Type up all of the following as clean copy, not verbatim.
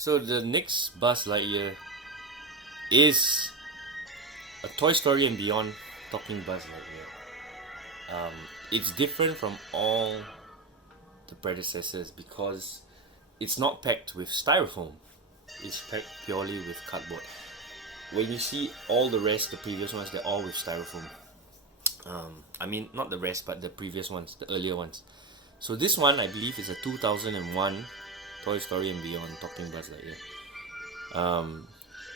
So the next Buzz Lightyear is a Toy Story and Beyond talking Buzz Lightyear. It's different from all the predecessors because it's not packed with styrofoam. It's packed purely with cardboard. When you see all the rest, the previous ones, they're all with styrofoam. I mean, not the rest, but the previous ones, the earlier ones. So this one, I believe, is a 2001 Toy Story and Beyond talking Buzz Lightyear.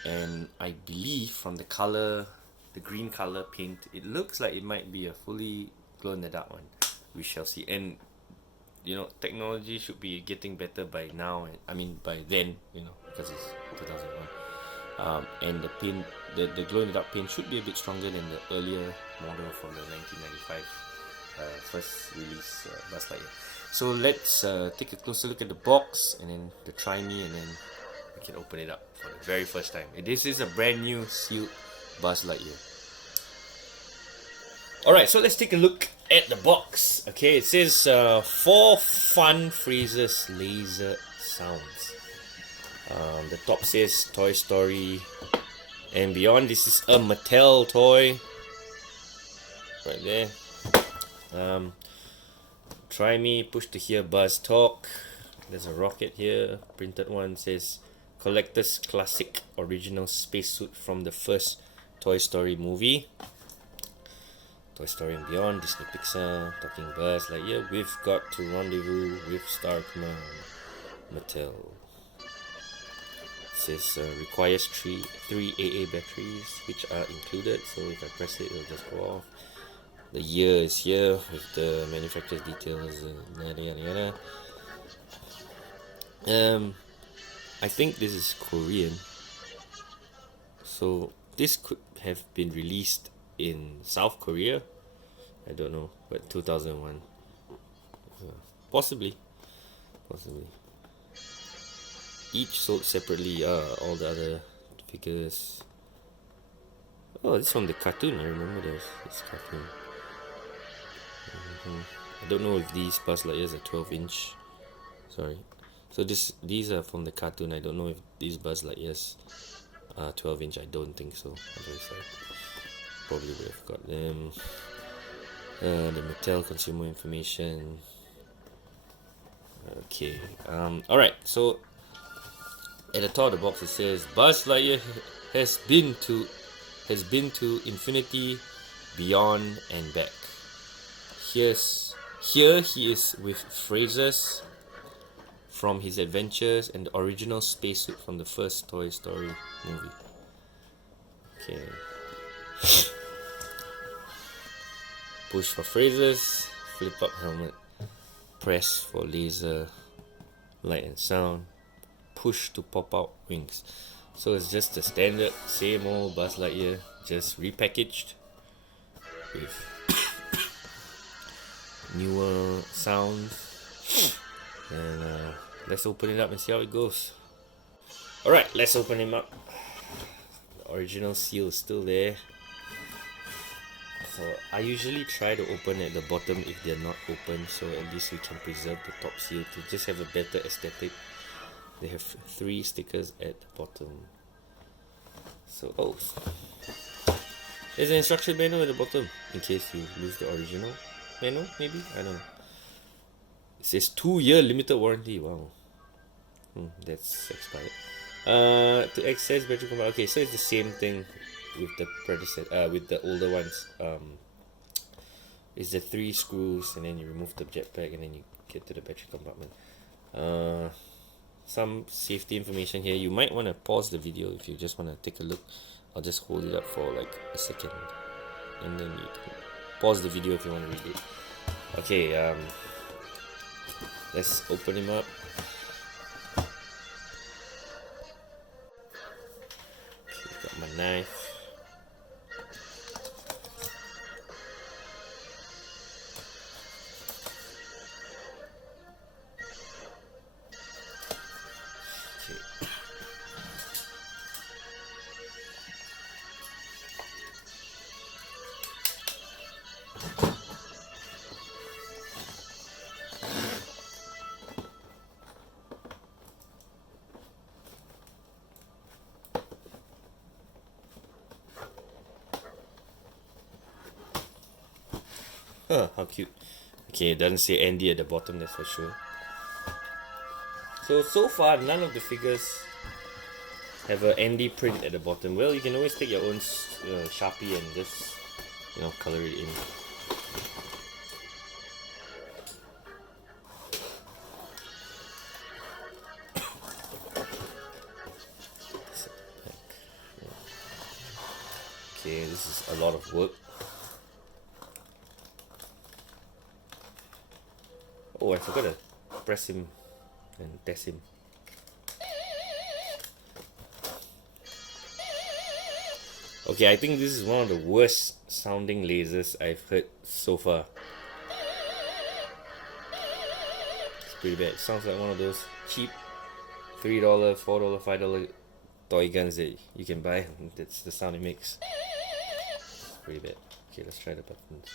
And I believe from the color, the green color paint, it looks like it might be a fully glow-in-the-dark one. We shall see. And you know, technology should be getting better by now. I mean, by then, you know, because it's 2001. And the paint, the glow-in-the-dark paint should be a bit stronger than the earlier model from the 1995 first release Buzz Lightyear. So let's take a closer look at the box and then the try me, and then we can open it up for the very first time. And this is a brand new sealed Buzz Lightyear. Alright, so let's take a look at the box. Okay, it says 4 fun phrases, laser sounds. The top says Toy Story and Beyond. This is a Mattel toy. Right there. Try me, push to hear Buzz talk. There's a rocket here. Printed one says Collector's Classic Original Spacesuit from the first Toy Story movie. Toy Story and Beyond, Disney Pixar, talking Buzz Lightyear. We've got to rendezvous with Star Command. Mattel. It says requires three AA batteries, which are included. So if I press it, it'll just go off. The year is here with the manufacturer's details. Yada yada yada. I think this is Korean. So this could have been released in South Korea. I don't know, but 2001. Possibly. Each sold separately. All the other figures. Oh, this from the cartoon. I remember this cartoon. I don't know if these Buzz Lightyears are 12-inch. Sorry. So these are from the cartoon. I don't know if these Buzz Lightyears are 12-inch. I don't think so. Otherwise, I probably would have got them. The Mattel consumer information. Okay. Alright. So at the top of the box it says Buzz Lightyear has been to infinity, beyond, and back. Here he is with phrases from his adventures and the original spacesuit from the first Toy Story movie. Okay. Push for phrases, flip up helmet, press for laser, light and sound, push to pop out wings. So it's just the standard, same old Buzz Lightyear, just repackaged with newer sounds. And let's open it up and see how it goes. Alright, let's open him up. The original seal is still there. So I usually try to open at the bottom if they're not open, so at least we can preserve the top seal to just have a better aesthetic. They have 3 stickers at the bottom. So there's an instruction manual at the bottom in case you lose the original manual, maybe? I don't know. It says 2-year limited warranty. Wow. That's expired. To access battery compartment. Okay, so it's the same thing with the predecessor, with the older ones. It's the 3 screws, and then you remove the jetpack, and then you get to the battery compartment. Some safety information here. You might want to pause the video if you just want to take a look. I'll just hold it up for like a second, and then you can pause the video if you want to read it. Okay, let's open him up. Okay, got my knife. Huh, how cute. Okay, it doesn't say Andy at the bottom, that's for sure. So far, none of the figures have a Andy print at the bottom. Well, you can always take your own Sharpie and just, color it in. Okay, this is a lot of work. Oh, I forgot to press him and test him. Okay, I think this is one of the worst sounding lasers I've heard so far. It's pretty bad. It sounds like one of those cheap $3, $4, $5 toy guns that you can buy. That's the sound it makes. It's pretty bad. Okay, let's try the buttons.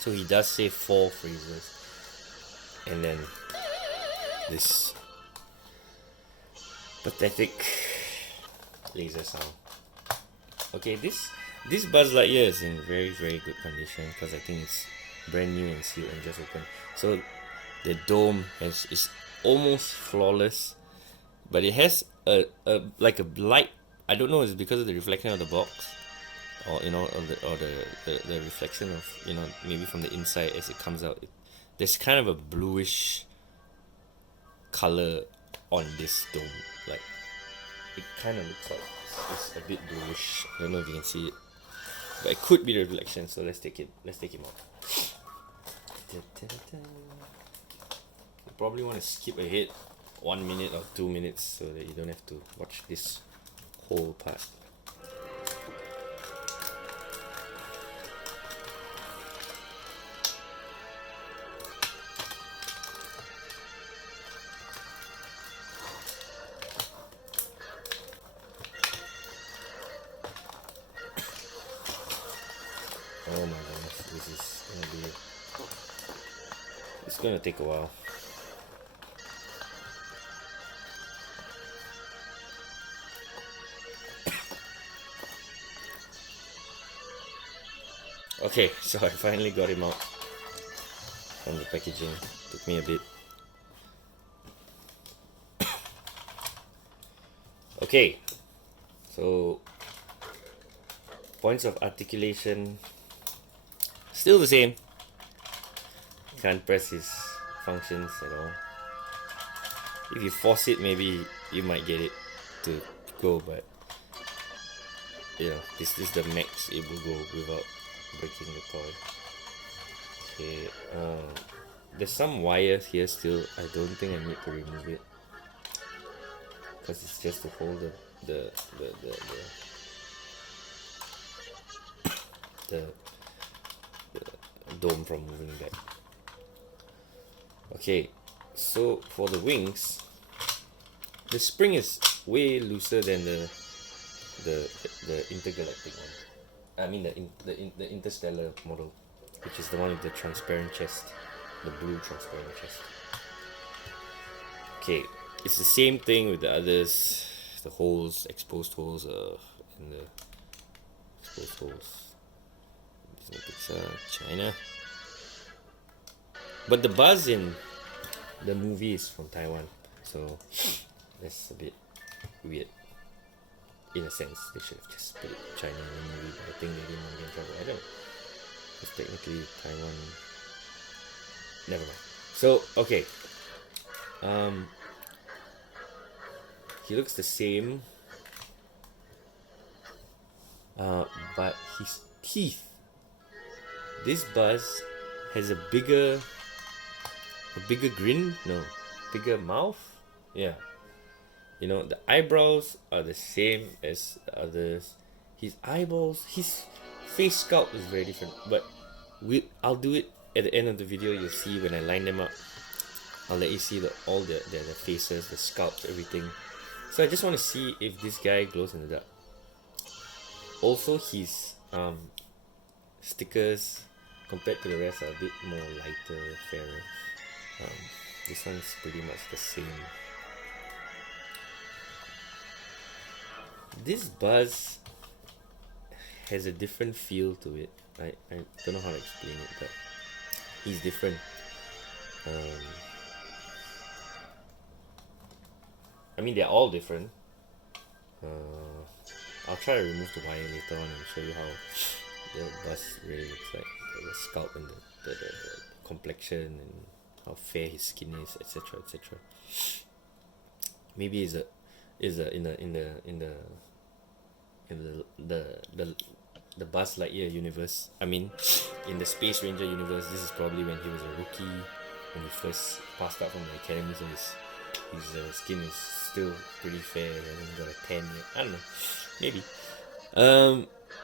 So he does say 4 phrases, and then this pathetic laser sound. Okay, this Buzz Lightyear is in very good condition because I think it's brand new and sealed and just open. So the dome is almost flawless, but it has a like a light. I don't know, it's because of the reflection of the box, or the reflection of, maybe from the inside as it comes out. There's kind of a bluish color on this dome. Like, it kind of looks like it's a bit bluish. I don't know if you can see it, but it could be the reflection. So let's take him out. You probably want to skip ahead 1 minute or 2 minutes so that you don't have to watch this whole part. Oh my goodness, it's gonna take a while. Okay, so I finally got him out from the packaging. Took me a bit. Okay, so points of articulation still the same. Can't press his functions at all. If you force it, maybe you might get it to go, but this is the max it will go without breaking the toy. Okay, there's some wires here still. I don't think I need to remove it because it's just to hold the dome from moving back. Okay, so for the wings, the spring is way looser than the intergalactic one. I mean the interstellar model, which is the one with the transparent chest, the blue transparent chest. Okay, it's the same thing with the others. The holes, exposed holes, in the exposed holes. Disney Pixar, China. But the Buzz in the movie is from Taiwan, so that's a bit weird. In a sense, they should have just put China in the movie, but I think they didn't want to get in trouble. I don't know. Because technically Taiwan. Never mind. So, okay. He looks the same. but his teeth. This Buzz has a bigger grin. No, bigger mouth. Yeah, you know, the eyebrows are the same as the others. His eyeballs, his face sculpt is very different. But I'll do it at the end of the video. You'll see when I line them up. I'll let you see all the faces, the sculpts, everything. So I just want to see if this guy glows in the dark. Also, his stickers compared to the rest are a bit more lighter, fairer. This one's pretty much the same. This Buzz has a different feel to it. I don't know how to explain it, but he's different. I mean, they're all different. I'll try to remove the wire later on and show you how the Buzz really looks like. The scalp and the complexion and how fair his skin is, etc., etc. Maybe in the Buzz Lightyear universe. I mean, in the Space Ranger universe, this is probably when he was a rookie, when he first passed out from the academy, so his skin is still pretty fair. He hasn't got a tan yet. I don't know, maybe.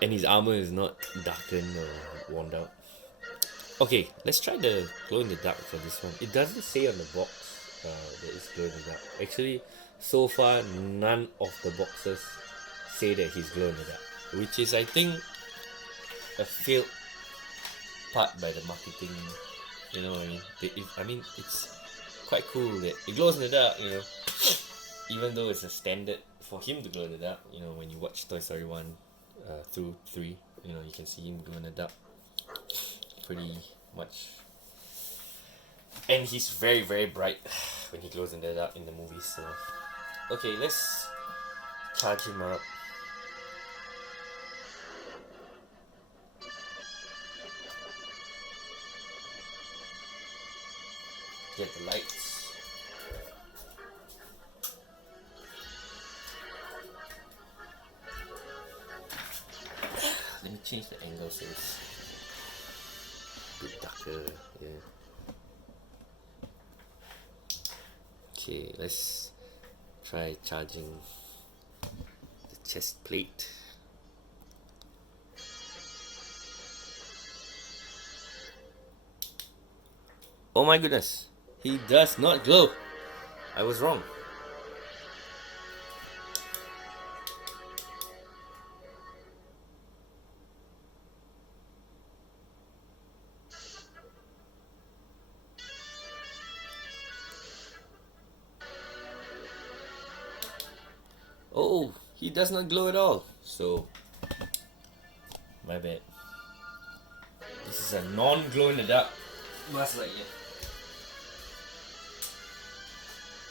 And his armor is not darkened or worn out. Okay, let's try the glow in the dark for this one. It doesn't say on the box that it's glow in the dark. Actually, so far none of the boxes say that he's glow in the dark, which is, I think, a failed part by the marketing. You know what I mean? It's quite cool that it glows in the dark, you know, even though it's a standard for him to glow in the dark. You know, when you watch Toy Story 1 through 3, you know, you can see him glow in the dark pretty much. And he's very, very bright when he glows in the dark in the movies. So, okay, let's charge him up. Get the lights. Let me change the angle so it's a bit darker. Yeah. Okay, let's try charging the chest plate. Oh my goodness, he does not glow. I was wrong. Oh, he does not glow at all. So, my bad. This is a non-glow in the dark Buzz Lightyear.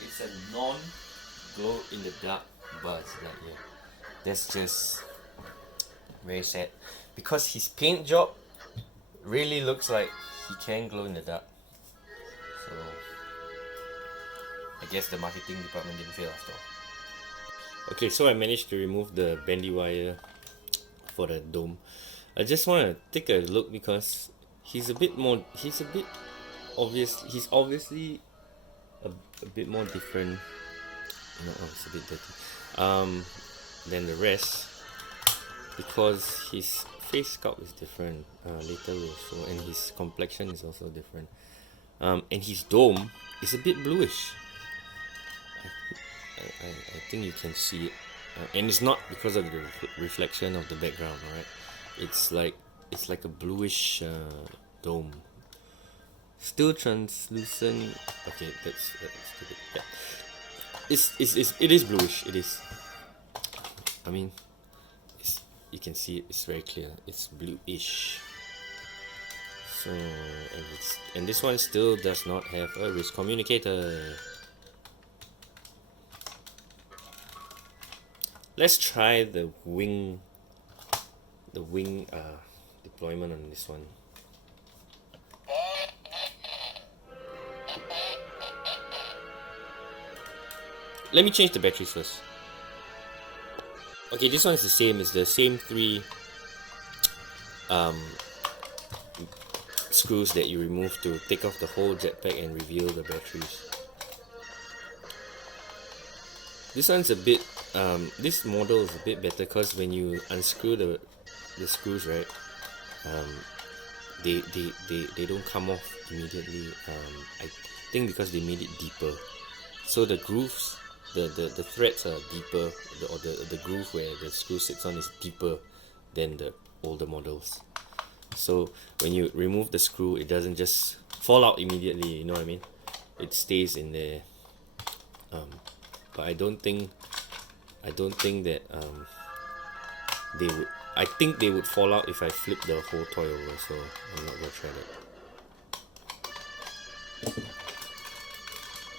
It's a non-glow in the dark Buzz Lightyear. That's just very sad, because his paint job really looks like he can glow in the dark. So, I guess the marketing department didn't fail after all. Okay, so I managed to remove the bendy wire for the dome. I just want to take a look because he's obviously a bit more different. No, oh, it's a bit dirty. Than the rest, because his face sculpt is different. Later we'll show, and his complexion is also different. And his dome is a bit bluish. I think you can see it, and it's not because of the reflection of the background. Alright, it's like a bluish dome, still translucent. Okay, that's stupid. Yeah, it is bluish. It is. I mean, you can see it, it's very clear. It's bluish. So, and this one still does not have a wrist communicator. Let's try the wing deployment on this one. Let me change the batteries first. Okay, this one is the same. It's the same three screws that you remove to take off the whole jetpack and reveal the batteries. This one's a bit, this model is a bit better because when you unscrew the screws, right, they don't come off immediately. I think because they made it deeper, so the grooves, the threads are deeper, or the groove where the screw sits on is deeper than the older models. So when you remove the screw, it doesn't just fall out immediately. You know what I mean? It stays in there. But I don't think that they would. I think they would fall out if I flip the whole toy over. So I'm not gonna try that.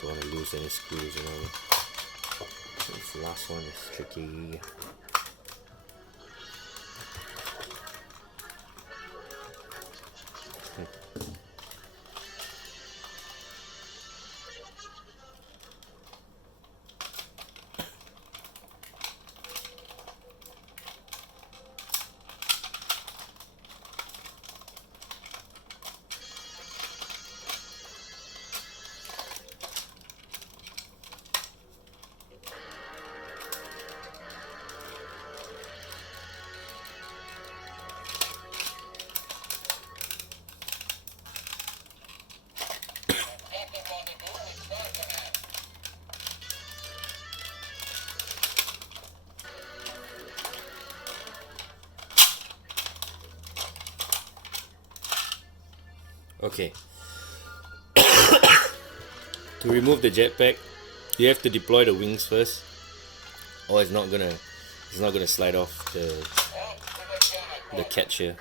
Don't want to lose any screws, you know. This last one is tricky. Okay. To remove the jetpack, you have to deploy the wings first, or it's not gonna slide off the catch here.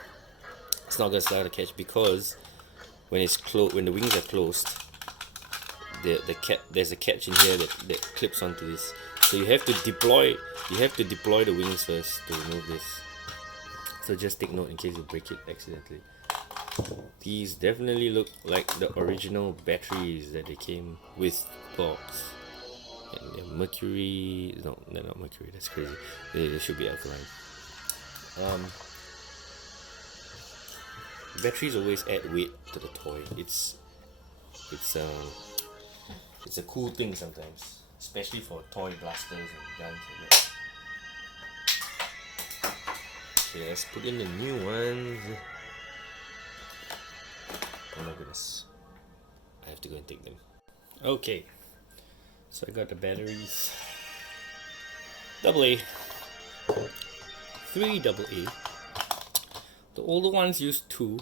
It's not gonna slide off the catch because when the wings are closed, there's a catch in here that clips onto this. So you have to deploy the wings first to remove this. So just take note in case you break it accidentally. These definitely look like the original batteries that they came with box. And they're mercury. No, they're not mercury. That's crazy. They should be alkaline. Batteries always add weight to the toy. It's a cool thing sometimes, especially for toy blasters and guns like that. Okay, let's put in the new ones. Oh my goodness, I have to go and take them. Okay, so I got the batteries. AA, 3 AA. The older ones use 2.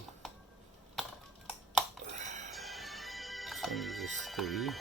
This one uses 3.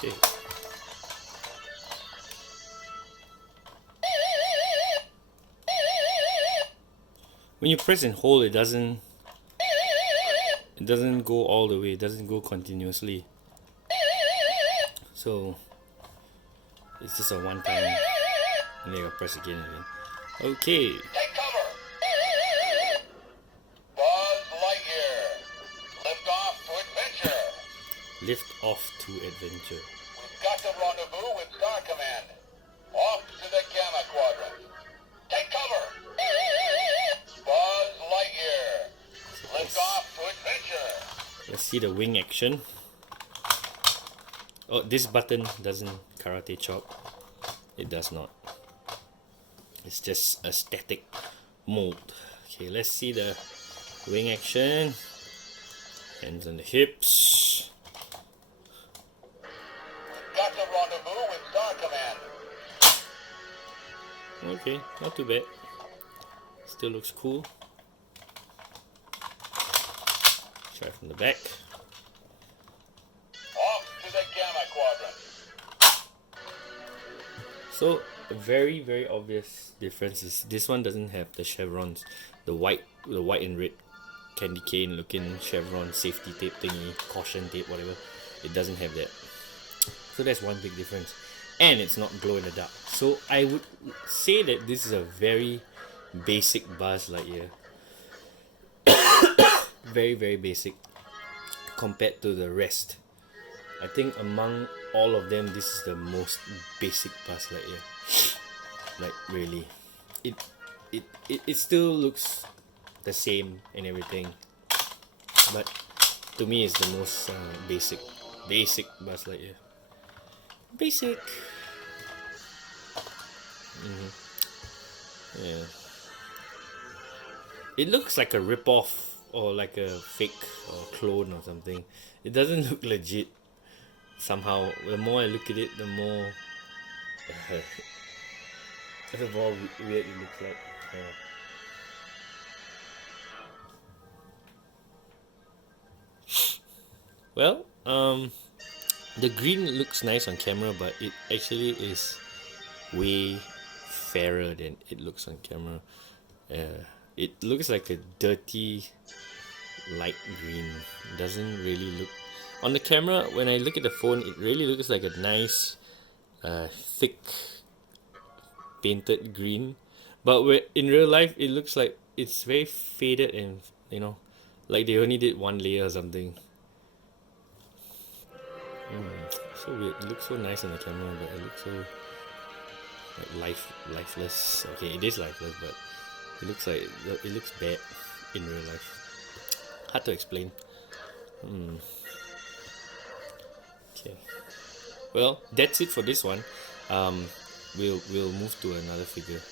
Okay. When you press and hold, it doesn't go all the way. It doesn't go continuously. So it's just a one time, and then you press again and again. Okay. Take cover! Buzz Lightyear! Lift off to adventure! Lift off to adventure. We've got to rendezvous with Star Command. Off to the Gamma Quadrant. Take cover! Buzz Lightyear! Lift off to adventure! Let's see the wing action. Oh, this button doesn't karate chop. It does not. It's just a static mode. Okay, let's see the wing action. Hands on the hips. Okay, not too bad. Still looks cool. Try from the back. Off to the Gamma Quadrant. So a very very obvious difference is this one doesn't have the chevrons, the white and red candy cane looking chevron safety tape thingy, caution tape, whatever. It doesn't have that. So that's one big difference. And it's not glow in the dark. So I would say that this is a very basic Buzz Lightyear. Very very basic compared to the rest. I think among all of them, this is the most basic Buzz Lightyear. Like really, it still looks the same and everything, but to me, it's the most basic Buzz Lightyear. Basic. Yeah. It looks like a rip-off or like a fake or clone or something. It doesn't look legit. Somehow, the more I look at it, the more weird it looks like. Well, the green looks nice on camera, but it actually is way fairer than it looks on camera. It looks like a dirty light green. It doesn't really look on the camera. When I look at the phone, it really looks like a nice, thick, painted green. But in real life, it looks like it's very faded and like they only did one layer or something. So weird. It looks so nice on the camera, but it looks so like lifeless. Okay, it is lifeless, but it looks bad in real life. Hard to explain. Okay. Well, that's it for this one. We'll move to another figure.